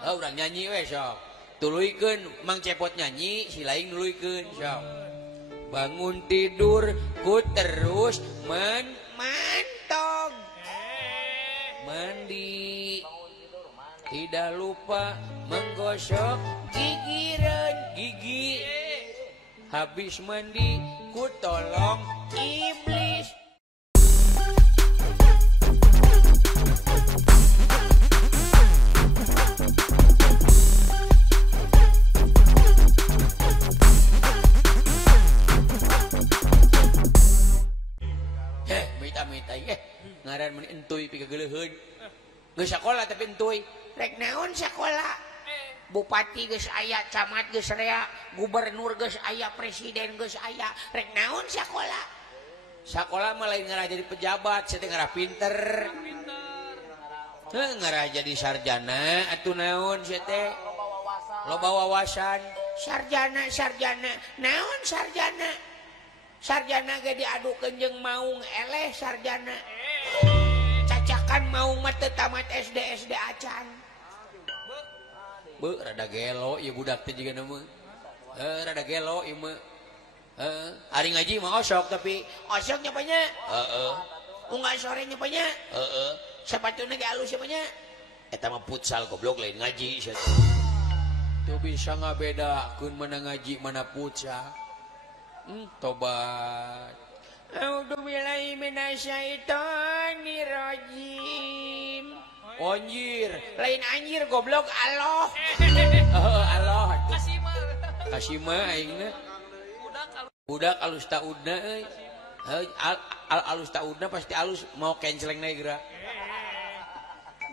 Urang nyanyi we sok. Tuluykeun Mang Cepot nyanyi, si lain nuluykeun sok. Bangun tidur ku terus mantong. Mandi. Tidak lupa menggosok gigi. Habis mandi ku tolong iblis. Mita ngaran mun entuy pi kageuleuheun. Geus sakola tapi entuy. Rek naon sakola? Bupati geus aya, camat geus rea, gubernur geus aya, presiden geus aya. Rek naon sakola? Sakola mah lain ngarah jadi pejabat, saya teh ngarah pinter. Ngarah jadi sarjana atuh naon saya teh? Loba wawasan. Sarjana. Naon sarjana? Sarjana ge diadukeun jeung maung eleh sarjana. Cacakan maung mah teu tamat SD acan. Beuh rada gelo ieu budak teh jiga mah. Rada gelo ieu mah. Ari ngaji mah osok tapi osok nya nya. Unggal sore nya nya. Sapatuna ge alus nya nya. Eta mah futsal goblok lain ngaji sia. Teu bisa ngabedakeun mana ngaji mana futsal. Tobat. A'udzubillahi minasyaitonirrajim. Anjir, lain anjir goblok Allah. Allah. Kasima aingna. Budak alus taudna euy. Alus taudna pasti alus mau kenceleng na geura.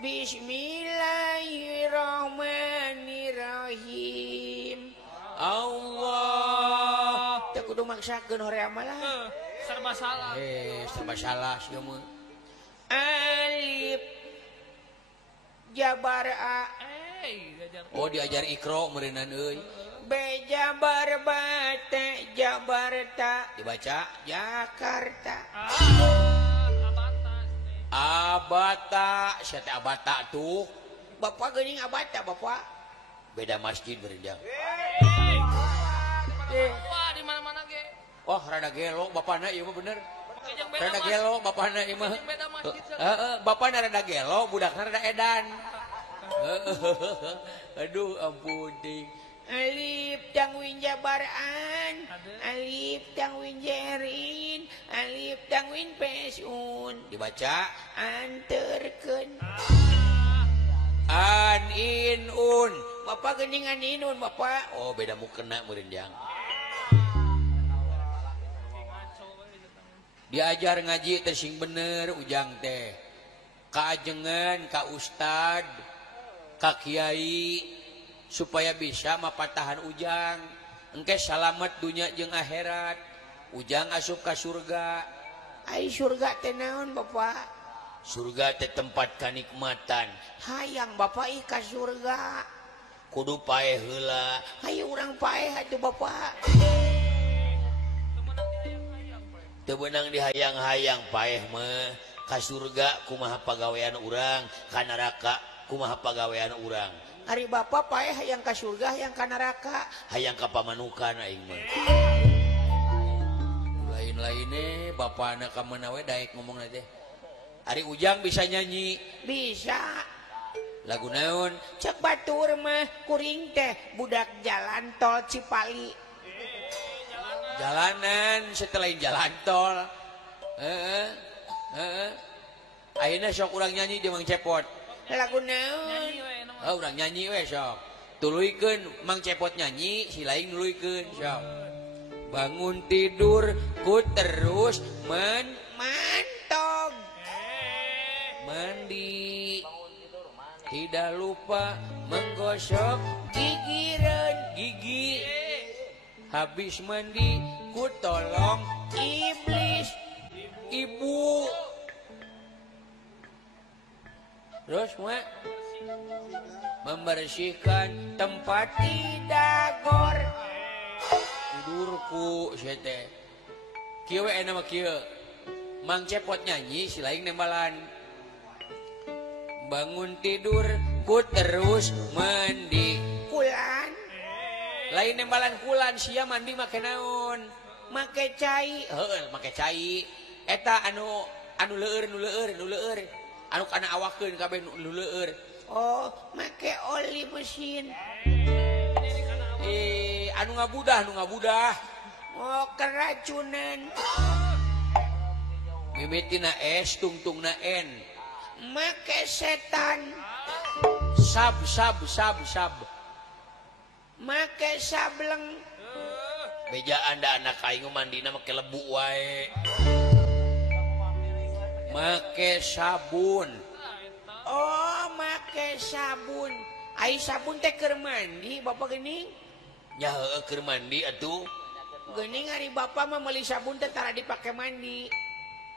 Bismillahirrahmanirrahim. Allah. Teu kudu maksakeun hoream lah. Serba salah. Serba salah sia mah. Alif Jabar A. Oh diajar Iqra meureunnan euy. B Jabar Bata Jabarta dibaca Jakarta. Abata, sia teh Abata tuh. Bapak geuning Abata bapak. Beda masjid berenjang. Wah di mana-mana ge. Wah rada gelo bapana ieu mah bener. Rada gelo bapana ieu mah. Bapana rada gelo, budakna rada edan. Aduh ampun ting. Alif tangwin jabaran, alif tangwin jerin, alif tangwin pesun. Dibaca anterkeun. An in un. Bapak geuning an inun bapak. Oh beda mukena meureunjang. Diajar ngaji teh sing bener ujang teh. Ka ajengan, ka ustad, ka kiai supaya bisa mapatahan ujang. Engke salamet dunya jeung akhirat. Ujang asup ka surga. Ai surga teh naon bapak? Surga teh tempat kanikmatan. Hayang bapak ieu ka surga. Kudu paeh heula. Hayu urang paeh atuh bapak. Teu beunang dihayang-hayang paeh mah. Ka surga kumaha pagawean urang, ka neraka kumaha pagawean urang. Ari bapak paeh hayang ka surga, hayang ka neraka, hayang ka pamanukan aing mah. Lain-laine bapana ka mana we daek ngomongna teh. Ari Ujang bisa nyanyi? Bisa. Lagu naon? Cek batur mah kuring teh budak jalan tol Cipali. Jalanan setelah jalan tol. Ayeuna sok urang nyanyi jeung Mang Cepot. Lagu naon? Urang nyanyi we sok. Tuluykeun Mang Cepot nyanyi, si lain nuluykeun sok. Bangun tidur ku terus mantong. Mandi. Tidak lupa menggosok gigi. Habis mandi ku tolong iblis. Ibu. Terus mak membersihkan tempat tidagor. Tidurku sia teh. Kieu we nama kieu. Mang Cepot nyanyi si lain nembalan. Bangun tidur ku terus mandi Kulan lain nembalan kulan sia mandi make naon make cai. heuh make cai eta anu leueur anu kana awakeun kabeh nu leueur Oh, make oli mesin. anu ngabudah Oh, keracunan. mimitina S tungtungna N Make setan. sab Make sableng. beja anda anak aing mandina make lebu wae make sabun Oh, make sabun. Ai sabun teh keur mandi, Bapak geuning. nya heueuh keur mandi atuh Geuning hari Bapak mah meuli sabun teh tara dipake mandi.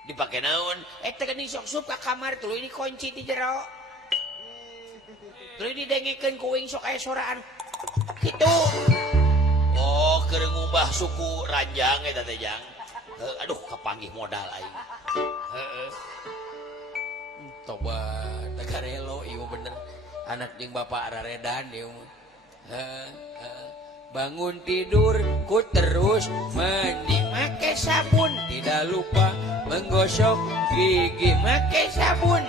dipake naon Teh geuning sok sup ka kamar tuluy dikunci ti jero. Tuluy didengekeun ku uing sok aya soraan. Kitu. oh keur ngubah suku ranjang eta teh jang aduh kapanggih modal aing heeh tobat tagarelo ieu bener anak jeung bapak araredan ieu bangun tidur ku terus mandi Make sabun. tidak lupa menggosok gigi Make sabun.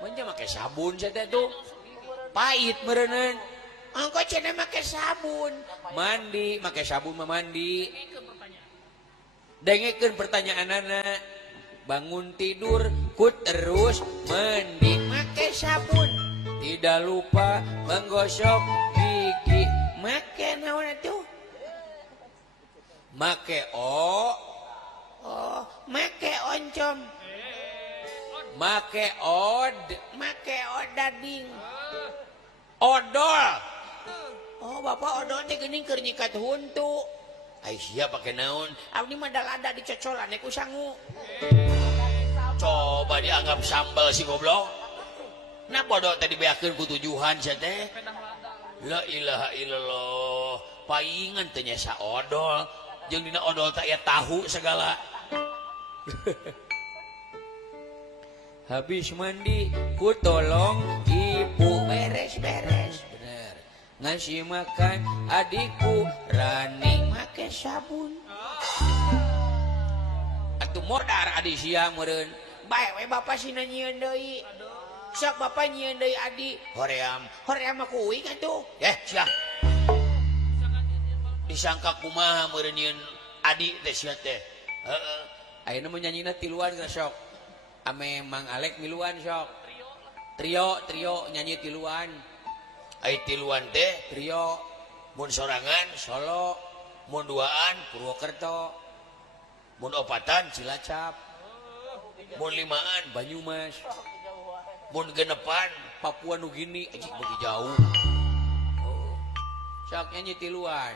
mun make sabun saya teh tuh pahit meureun Engko cenah make sabun. mandi make sabun mah mandi dengekeun pertanyaanana bangun tidur ku terus mandi Make sabun. tidak lupa menggosok gigi Make naon atuh? make Oh, make oncom. make od Make odading. odol Oh, Bapak odol teh geuning keur nyikat huntu. Aisyah pakai naon Abdi mah dalada dicocolan ku sangu. coba dianggap sambal si goblok nah bodoh tadi beakeun ku tujuan sia teh la ilaha illallah paingan teh nya odol jeung dina odol teh aya tahu segala habis mandi ku tolong ibu Beres-beres. bener ngasih makan adikku Rani Make sabun. atuh modar adi sia meureun Bae we Bapak sina nyieun deui. Sok Bapak nyieun deui Adi. hoream Hoream mah kuing atuh. sia disangka kumaha meureun nyieun adi teh sia teh heeh ayeuna mah nyanyina tiluan geus sok ame Mang Alek miluan sok trio nyanyi tiluan ai tiluan teh trio mun sorangan Solo mun duaan Purwokerto mun opatan Cilacap mun limaan Banyumas mun genepan Papua Nugini anjing beuki jauh sok nyanyi tiluan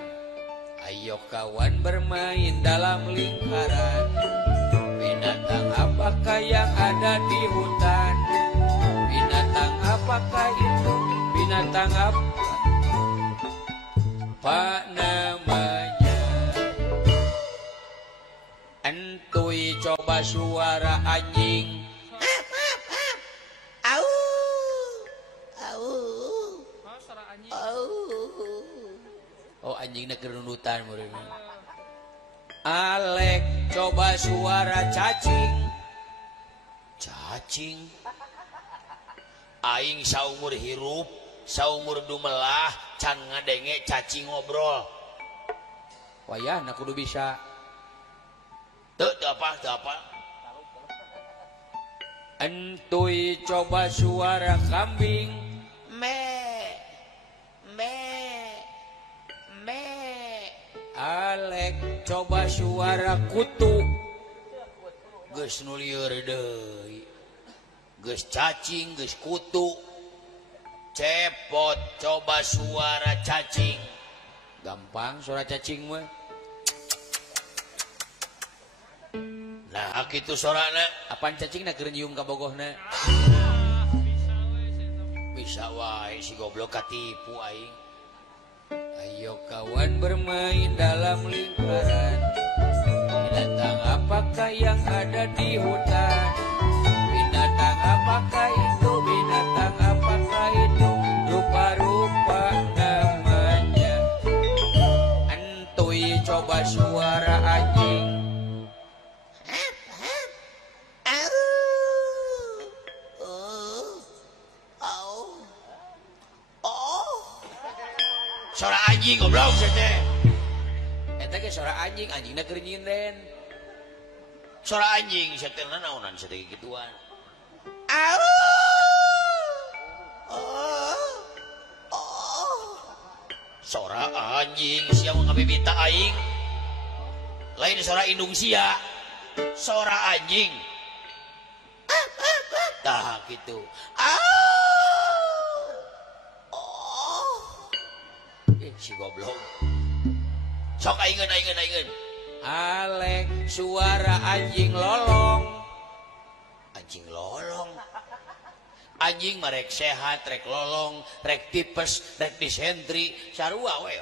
ayo kawan bermain dalam lingkaran binatang apakah yang ada di hutan binatang apakah itu binatang apa namanya entuy coba suara anjing Au. Au. Au. oh anjingna kerunutan meureun Alek coba suara cacing aing saumur hirup saumur dumelah can ngadenge cacing ngobrol wayahna kudu bisa teu apa entuy coba suara kambing Me. Alek coba suara kutu geus nu lieur deui geus cacing geus kutu cepot coba suara cacing gampang suara cacing mah nah kitu sorana apaan cacingna keur nyium ka bogohna bisa wae si goblok katipu aing ayo kawan bermain dalam lingkaran binatang apakah yang ada di hutan binatang apakah itu binatang apakah itu Suara anjing goblok teh. Eta ge suara anjing, anjingna keur nyinden. Suara anjing saterna naonan sateu gituan. Au. Suara anjing sia ngabibita aing. Lain suara indung sia. Suara anjing. Tah gitu. Si goblok. Sok aingin. Alek suara anjing lolong. Anjing lolong. Anjing marek sehat, rek lolong, rek tipes, rek disentri, sarua we.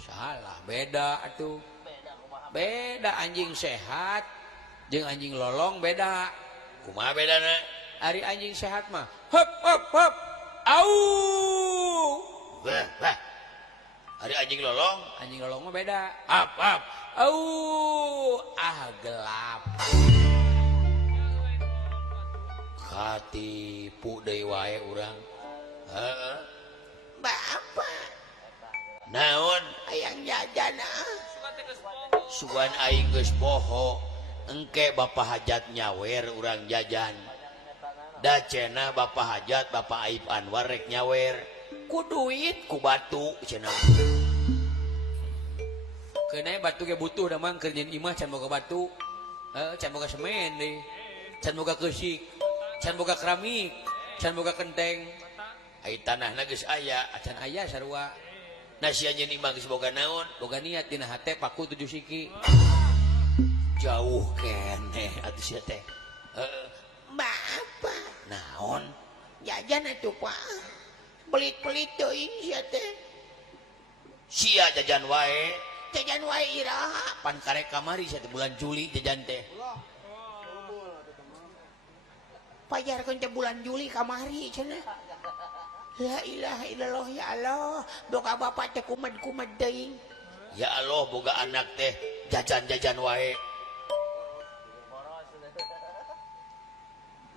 Salah, beda atuh. Beda anjing sehat jeung anjing lolong beda. Kumaha bedana? Ari anjing sehat mah hop. Au. Ari anjing lolong mah beda. Hap. Au. Gelap. Katipu deui wae urang. Heeh. Bapak. Naon? Hayang jajan Sugan aing geus poho. Engke bapak hajat nyawer urang jajan. Da cenah bapak hajat bapak Aib Anwar rek nyawer. Ku duit ku batu cenah. Keuneu batu ge butuh da mang keur nyeun imah can boga batu. Can boga semen deui. Can boga keusik. Can boga keramik. Can boga kenteng. Ai tanahna geus aya, acan aya sarua. Nah sia nyeun imah geus boga naon? Boga niat dina hate paku 7 siki. Jauh keneh atuh sia teh. Bapak. Naon? Jajan atuh Pak. Pelit-pelit teuing sia teh. Sia jajan wae. Jajan wae iraha. Pan karek kamari sia teh bulan Juli jajan teh. Pajarkeun teh bulan Juli kamari cenah. La ilaha illallah ya Allah. Doa bapak teh kumed-kumed teuing. Ya Allah boga anak teh jajan-jajan wae.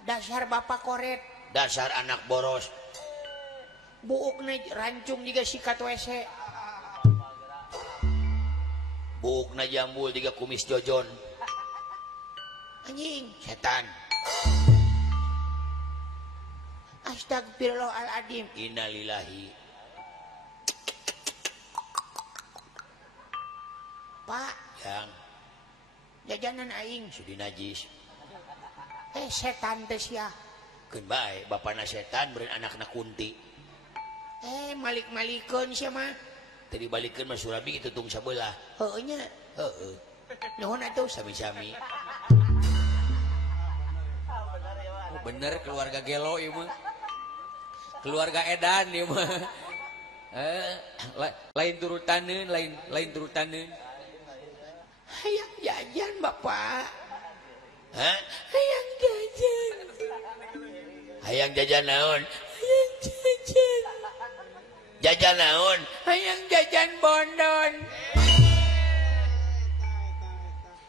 Dasar bapak koret. Dasar anak boros. Buukna rancung juga sikat WC. Buukna jambul tiga kumis jojon. Anjing. Setan. Astagfirullahaladzim. Innalillahi. Pak. Yang. Jajanan aing. Sudi najis. Setan teh sia. Keun bae bapana setan beureun anakna Kunti. Malik-malikeun sia mah. Teu dibalikeun mah Surabi tutung sabelah. Heueuh nya. Heeh. Nuhun atuh Sami-sami. Oh, bener keluarga gelo ieu mah. Keluarga edan ieu mah. Lain turutaneun, lain turutaneun. Hayang jajan bapak. Hah? Hayang jajan. Hayang jajan naon? Hayang jajan. Jajan naon? Hayang jajan bondon.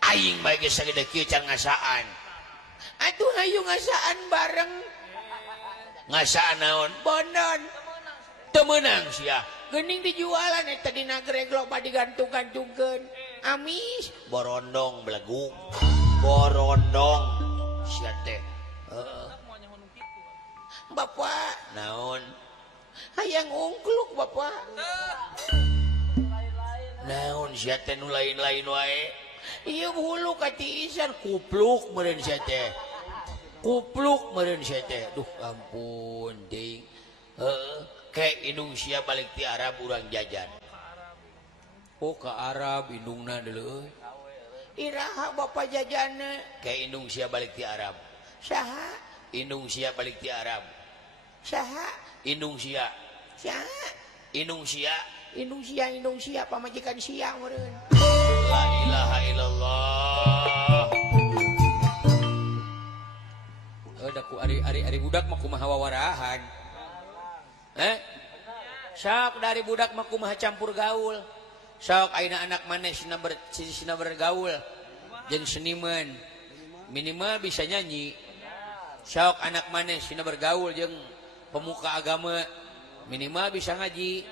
Aing bae geus sagede kieu can ngasaan. Atuh hayu ngasaan bareng. Ngasaan naon? Bondon. Teu meunang sia. Geuning dijualan eta dina Greg loba digantung-gantungkeun. Amis. Borondong belagu. Borondong sia teh. Bapak, Naon? hayang ungkluk bapak. Naon sia teh nu lain-lain wae? Ieu hulu katiisan Kupluk meureun sia teh. Kupluk meureun sia teh. Duh ampun ting. Kayak indung sia balik ti Arab urang jajan. Oh ke Arab indungna deuleu euy. iraha bapak jajana. Kayak indung sia balik ti Arab. Saha? Indung sia balik ti Arab. Saha? Indung sia. Saha? Indung sia. Indung sia pamajikan sia meureun. La ilaha illallah. Da ku ari budak mah kumaha wawarahan. Sok dari budak mah kumaha campur gaul. Sok ayeuna anak maneh sina bergaul jeung seniman. Minimal bisa nyanyi. sok anak maneh sina bergaul jeung pemuka agama minimal bisa ngaji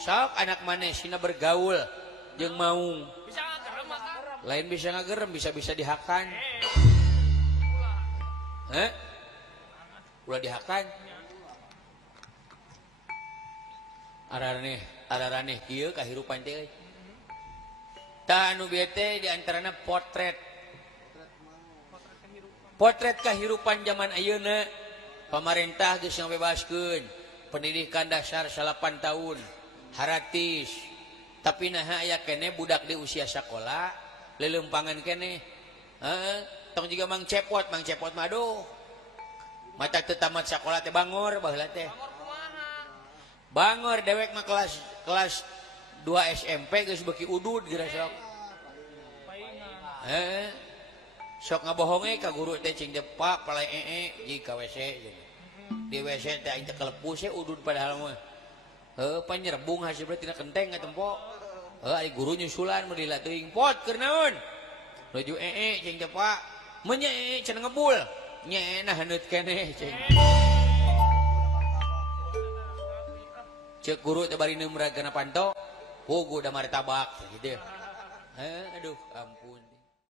sok anak maneh sina bergaul jeung maung Bisa ngegerem maka. lain bisa ngagerem bisa dihakan ulah dihakan araraneh kieu kahirupan teh tah anu bete diantarana potret kahirupan zaman ayeuna pemerintah geus ngabebaskeun pendidikan dasar 8 tahun haratis tapi naha aya keneh budak di usia sekolah lelempangan keneh tong juga Mang Cepot mah aduh mata teu tamat sekolah teh bangor baheula teh bangor dewek mah kelas 2 SMP geus beuki udud geura sok sok ngabohonge ka guru teh cing Pak palai ji ka WC di WC teh aing teh kelepus udud padahal mah panyerebung hasil berarti tina kenteng ka tempo ari guru nyusulan mun dila teuing pot keur naon nuju cing teh Pak menye cenah ngebul nye nah haneut keneh cing cek guru teh bari neumragana panto pugu da martabak gitu aduh ampun